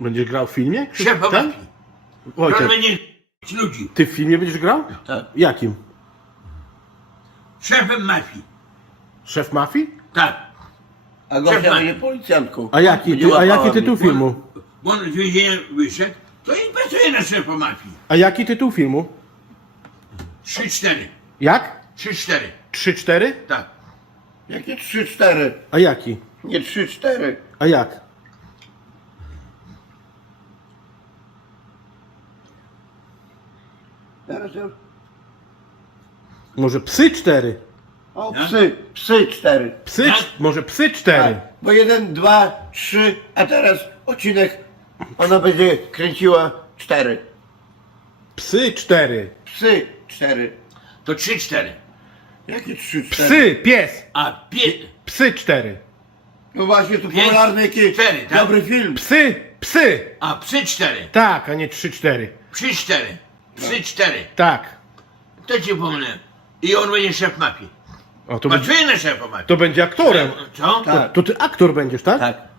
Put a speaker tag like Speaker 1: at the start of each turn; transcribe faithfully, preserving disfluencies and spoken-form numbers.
Speaker 1: Będziesz grał w filmie?
Speaker 2: Szefa
Speaker 1: Tak?
Speaker 2: mafii.
Speaker 1: Ojciec,
Speaker 2: On będzie ludzi.
Speaker 1: ty w filmie będziesz grał?
Speaker 2: Tak.
Speaker 1: Jakim?
Speaker 2: Szefem mafii.
Speaker 1: Szef mafii?
Speaker 2: Tak.
Speaker 3: A Gosia
Speaker 2: Szef
Speaker 3: będzie policjantką.
Speaker 1: A jaki,
Speaker 3: Będzie
Speaker 1: ty, a jaki
Speaker 3: łapała
Speaker 1: tytuł
Speaker 3: mnie.
Speaker 1: filmu?
Speaker 2: Bo on z więzienia wyszedł, to i pracuje na szefa mafii.
Speaker 1: A jaki tytuł filmu?
Speaker 2: Trzy, cztery.
Speaker 1: Jak?
Speaker 2: Trzy, cztery.
Speaker 1: trzy cztery?
Speaker 2: Tak.
Speaker 3: Jakie trzy cztery?
Speaker 1: A jaki?
Speaker 3: Nie trzy cztery.
Speaker 1: A jak?
Speaker 3: Teraz ja...
Speaker 1: Może psy cztery?
Speaker 3: O,
Speaker 2: Jak?
Speaker 3: psy, psy cztery.
Speaker 1: Psy,
Speaker 2: Jak?
Speaker 1: cz- może psy cztery?
Speaker 3: Tak, bo jeden, dwa, trzy, a teraz odcinek ona będzie kręciła cztery.
Speaker 1: Psy cztery.
Speaker 3: Psy cztery.
Speaker 2: To trzy, cztery.
Speaker 3: Jakie trzy cztery?
Speaker 1: Psy, pies.
Speaker 2: A pie...
Speaker 1: Psy cztery.
Speaker 3: No właśnie, to
Speaker 2: Pięć,
Speaker 3: popularny jaki
Speaker 2: cztery, tak?
Speaker 3: dobry film.
Speaker 1: Psy, psy.
Speaker 2: A psy cztery.
Speaker 1: Tak, a nie trzy cztery.
Speaker 2: Psy cztery. Psy cztery.
Speaker 1: Tak.
Speaker 2: To ci pomyliłem. I on będzie szef mafii.
Speaker 1: O, to, będzie,
Speaker 2: Pracuje na szefa mafii.
Speaker 1: to będzie aktorem.
Speaker 2: Co?
Speaker 1: To, to ty aktor będziesz, tak?
Speaker 3: Tak.